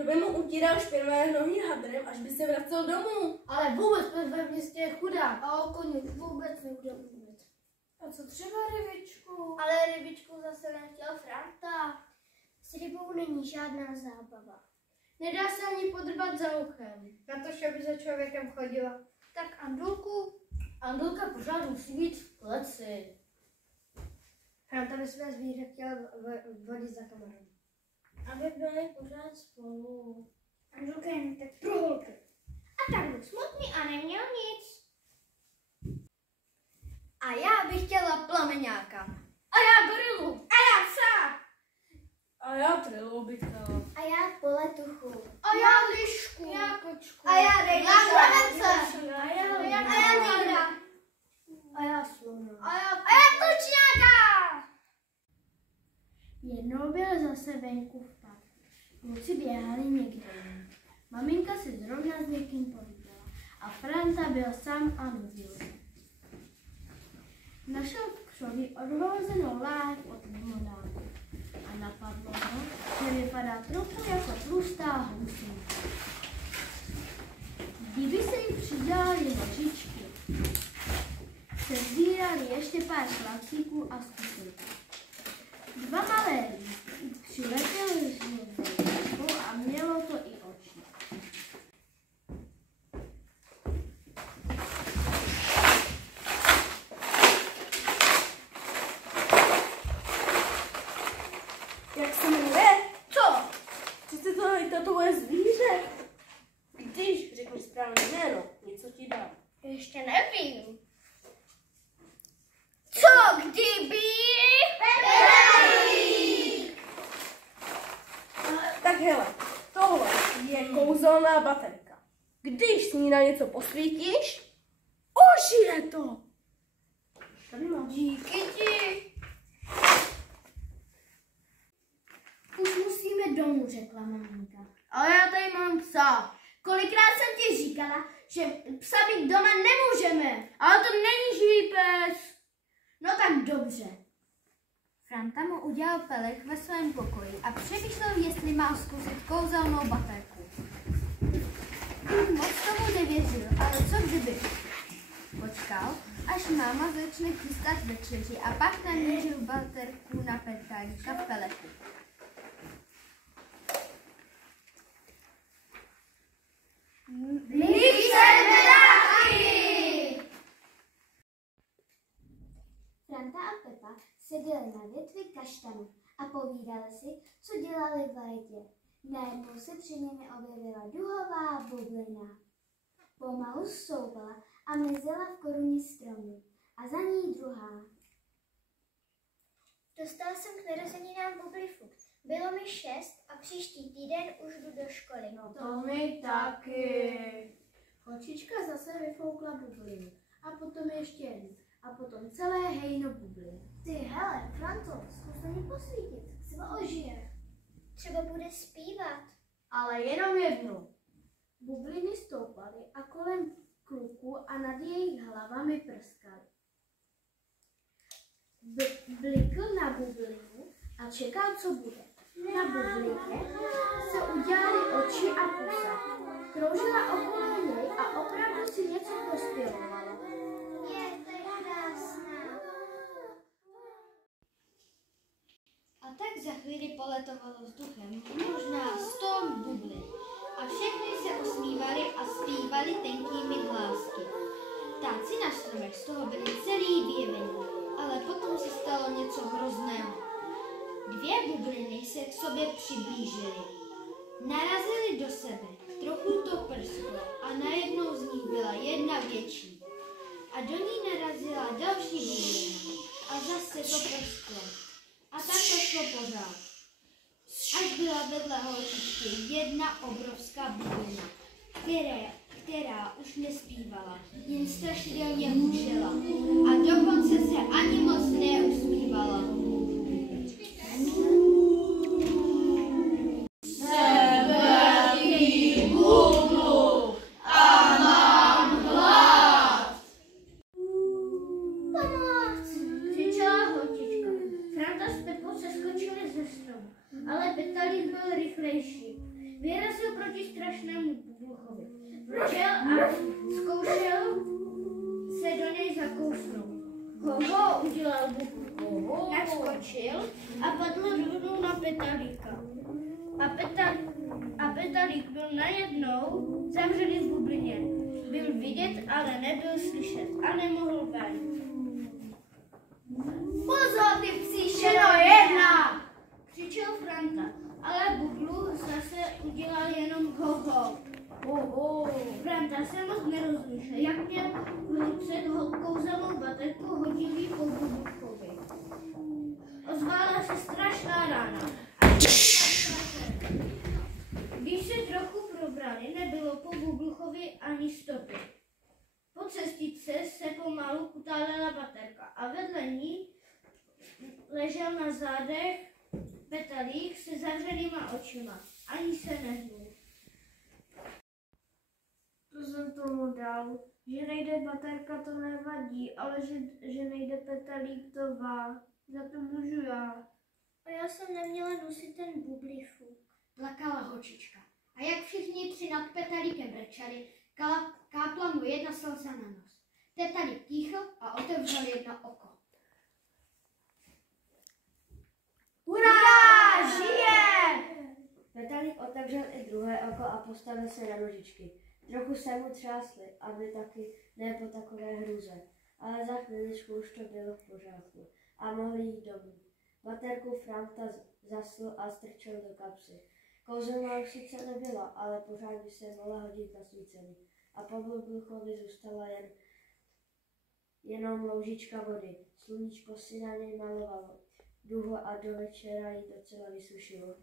kdo by mu utíral špinavé nohy hadrem, až by se vracel domů. Ale vůbec ve městě je chudák a o koni vůbec neudělal vůbec. A co třeba rybičku? Ale rybičku zase nechtěl Franta. S rybou není žádná zábava. Nedá se ani podrbat za uchem. Na to, že by za člověkem chodila. Tak Andulku? Andulka pořád musí být v kleci. Franta by své zvíře chtěl vodit za kamarou. Aby byli pořád spolu. Andulka jen tak pro holky. A tak byl smutný a neměl nic. A já bych chtěla plameňáka. A já gorilu. A já psa. A já trilobita. A já poletuchu. A já lišku. Já kočku. A já rejnice. A já tygra. A já slona. A já tučňáka. Jednou byl zase venku vpad. Kluci běhali někde. Maminka si zrovna s někým povídala a Franta byl sám a nudil se. Našel v křovi odhozenou láhev od limonádu a napadlo ho, že vypadá trochu jako tlustá housenka. Kdyby se jí přidali nožičky, sezbírali ještě pár klacíků a zkusili. Dva malé lístky přiletěly z hvězdou a mělo to i oči. Jak se jmenuje? Co? Přece to je tatové zvíře. Když řekneš správné jméno, něco ti dám. Ještě nevím. Co kdyby? Tak hele, tohle je kouzelná baterka. Když s ní na něco posvítíš, ožije to. Tady mám. Díky ti. Už musíme domů, řekla maminka. Ale já tady mám psa. Kolikrát jsem ti říkala, že psa mít doma nemůžeme. Ale to není živý pes. No tak dobře. Franta mu udělal pelech ve svém pokoji a přemýšlel, jestli má zkusit kouzelnou baterku. Moc tomu nevěřil, ale co kdyby? Počkal, až máma začne chystat večeři a pak namířil baterku na petálíka v pelechu. Franta a Pepa seděli na větvi kaštanu a povídali si, co dělali v létě. Najednou se při nimi objevila duhová bublina. Pomalu stoupala a mizela v koruně stromu a za ní druhá. Dostal jsem k narozeninám bublifu. Bylo mi 6 a příští týden už jdu do školy. No to mi taky. Holčička zase vyfoukla bublinu a potom ještě jednu a potom celé hejno bublin. Ty hele, Franto, zkus na ní posvítit, třeba ožije. Třeba bude zpívat. Ale jenom jednu. Bubliny stoupaly a kolem kluků a nad jejich hlavami prskaly. Blikl na bublinu a čekal, co bude. Na bublině se udělaly oči a pusa. Kroužila okolo něj a opravdu si něco pospěvovala. Je, to je krásná. A tak za chvíli poletovalo vzduchem možná 100 bublin a všechny se usmívali a zpívali tenkými hlásky. Ptáci na stromech z toho byli celý vyjevení, ale potom se stalo něco hrozného. 2 bubliny se k sobě přiblížily. Narazily do sebe, trochu to prsklo a najednou z nich byla jedna větší. A do ní narazila další bublina a zase to prsklo. A tak to šlo pořád. Až byla vedle holčičky jedna obrovská bublina, která už nespívala, jen strašidelně hučela a dokonce se ani moc neusmívala. Ale Petalík byl rychlejší. Věra bubluchovi. Vlčel a zkoušel se do něj zakousnout. Hoho, udělal bubluch, naskočil a padl rovnou na Petalíka. A Petalík byl najednou zavřený v bublině. Byl vidět, ale nebyl slyšet a nemohl ven. Pozor, ty psíše, jedna! Křičel Franta, ale bublu zase udělal jenom ho-ho. Franta se moc nerozmýšlel, jak měl v ruce kouzelnou baterku, hodil ji po bubluchovi. Ozvala se strašná rána. Když se trochu probrali, nebylo po bubluchovi ani stopy. Po cestičce se pomalu utálela baterka a vedle ní ležel na zádech Petalík se zavřenýma očima. Ani se nehnul. To jsem tomu dal. Že nejde baterka, to nevadí, ale že nejde Petalík, to vá. Za to můžu já. A já jsem neměla nosit ten bublifuk. plakala holčička. A jak všichni tři nad Petalíkem brečeli, kápla mu jedna slza na nos. Petalík tíchl a otevřel jedno oko. Hurá, žije! Petalík otevřel i druhé oko a postavil se na nožičky. Trochu se mu třásly, aby taky ne po takové hruze. Ale za chviličku už to bylo v pořádku a mohli jít domů. Baterku Franta zasl a strčil do kapsy. Kouzelná už sice nebyla, ale pořád by se mohla hodit na svícení. A po bubluchovi zůstala jenom loužička vody. Sluníčko si na něj malovalo duhu a do večera ji docela vysušilo.